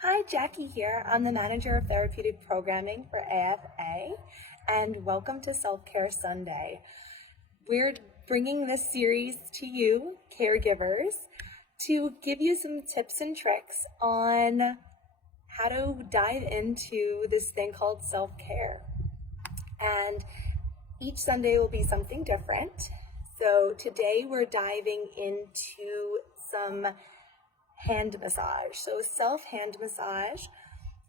Hi, Jackie here. I'm the manager of therapeutic programming for AFA, and welcome to Self-Care Sunday. We're bringing this series to you, caregivers, to give you some tips and tricks on how to dive into this thing called self-care. And each Sunday will be something different. So today we're diving into some hand massage. So self-hand massage,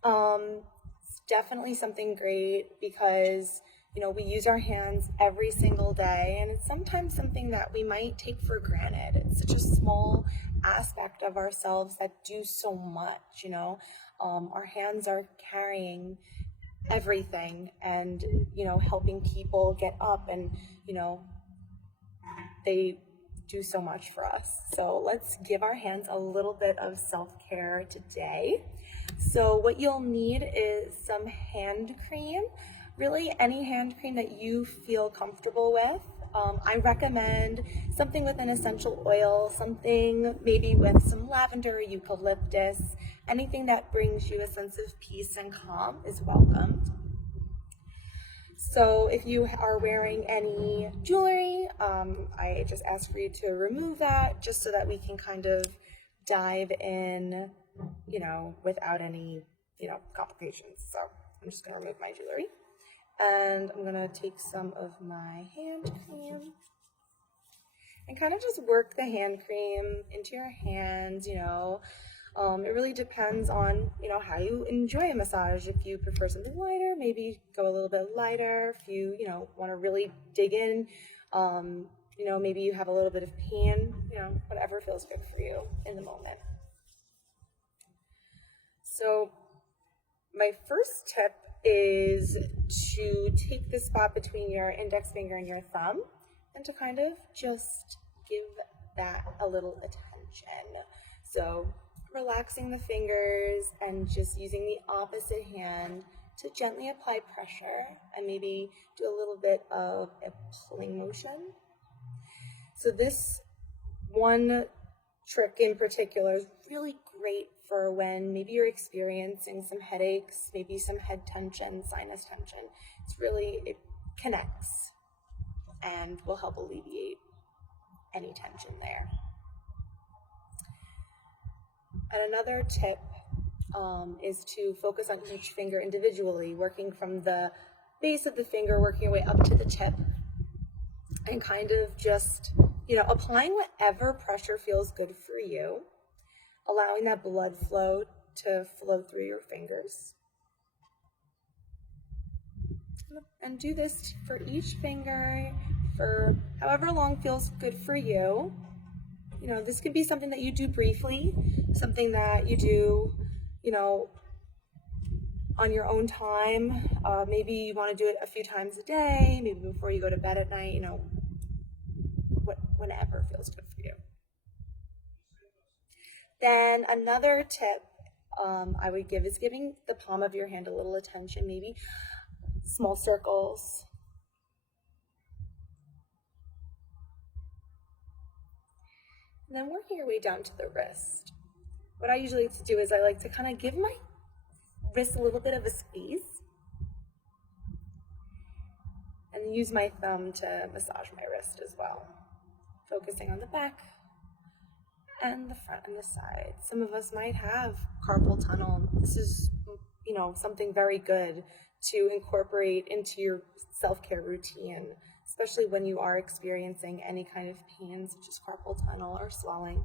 it's definitely something great because, we use our hands every single day, and it's sometimes something that we might take for granted. It's such a small aspect of ourselves that do so much, our hands are carrying everything and, helping people get up and, they do so much for us. So let's give our hands a little bit of self-care today. So what you'll need is some hand cream, really any hand cream that you feel comfortable with. I recommend something with an essential oil, something maybe with some lavender or eucalyptus. Anything that brings you a sense of peace and calm is welcomed. So if you are wearing any jewelry, I just ask for you to remove that just so that we can kind of dive in, without any, complications. So I'm just going to remove my jewelry, and I'm going to take some of my hand cream and kind of just work the hand cream into your hands. It really depends on, how you enjoy a massage. If you prefer something lighter, maybe go a little bit lighter. If you, want to really dig in, maybe you have a little bit of pain, whatever feels good for you in the moment. So my first tip is to take the spot between your index finger and your thumb and to kind of just give that a little attention. So relaxing the fingers and just using the opposite hand to gently apply pressure and maybe do a little bit of a pulling motion. So this one trick in particular is really great for when maybe you're experiencing some headaches, maybe some head tension, sinus tension. It connects and will help alleviate any tension there. And another tip is to focus on each finger individually, working from the base of the finger, working your way up to the tip, and kind of just, applying whatever pressure feels good for you, allowing that blood flow to flow through your fingers. And do this for each finger for however long feels good for you. This could be something that you do briefly, something that you do, on your own time. Maybe you want to do it a few times a day, maybe before you go to bed at night, whenever feels good for you. Then another tip I would give is giving the palm of your hand a little attention, maybe small circles. And then working your way down to the wrist. What I usually like to do is I like to kind of give my wrist a little bit of a squeeze and use my thumb to massage my wrist as well, focusing on the back and the front and the side. Some of us might have carpal tunnel. This is, something very good to incorporate into your self-care routine, especially when you are experiencing any kind of pain such as carpal tunnel or swelling.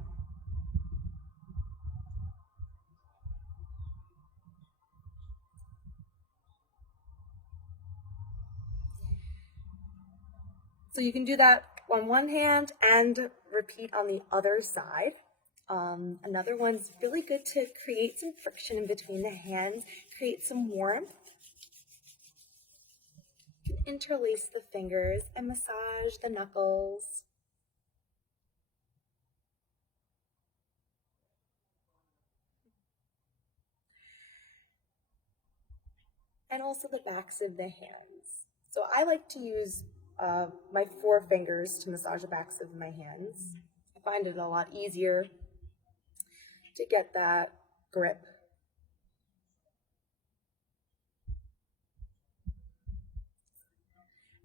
So you can do that on one hand and repeat on the other side. Another one's really good to create some friction in between the hands, create some warmth. You can interlace the fingers and massage the knuckles. And also the backs of the hands. So I like to use my 4 fingers to massage the backs of my hands. I find it a lot easier to get that grip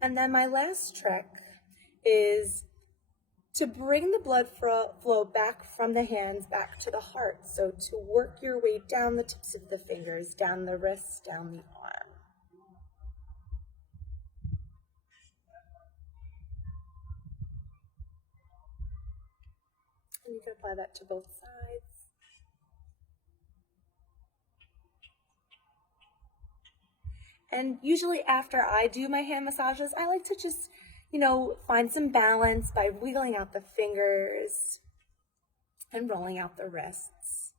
And then my last trick is to bring the blood flow back from the hands back to the heart. So to work your way down the tips of the fingers, down the wrists, down the arm. And you can apply that to both sides. And usually after I do my hand massages, I like to just, find some balance by wiggling out the fingers and rolling out the wrists.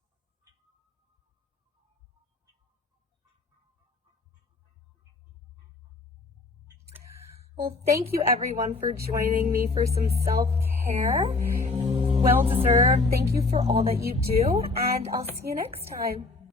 Well, thank you everyone for joining me for some self-care. Well deserved. Thank you for all that you do, and I'll see you next time.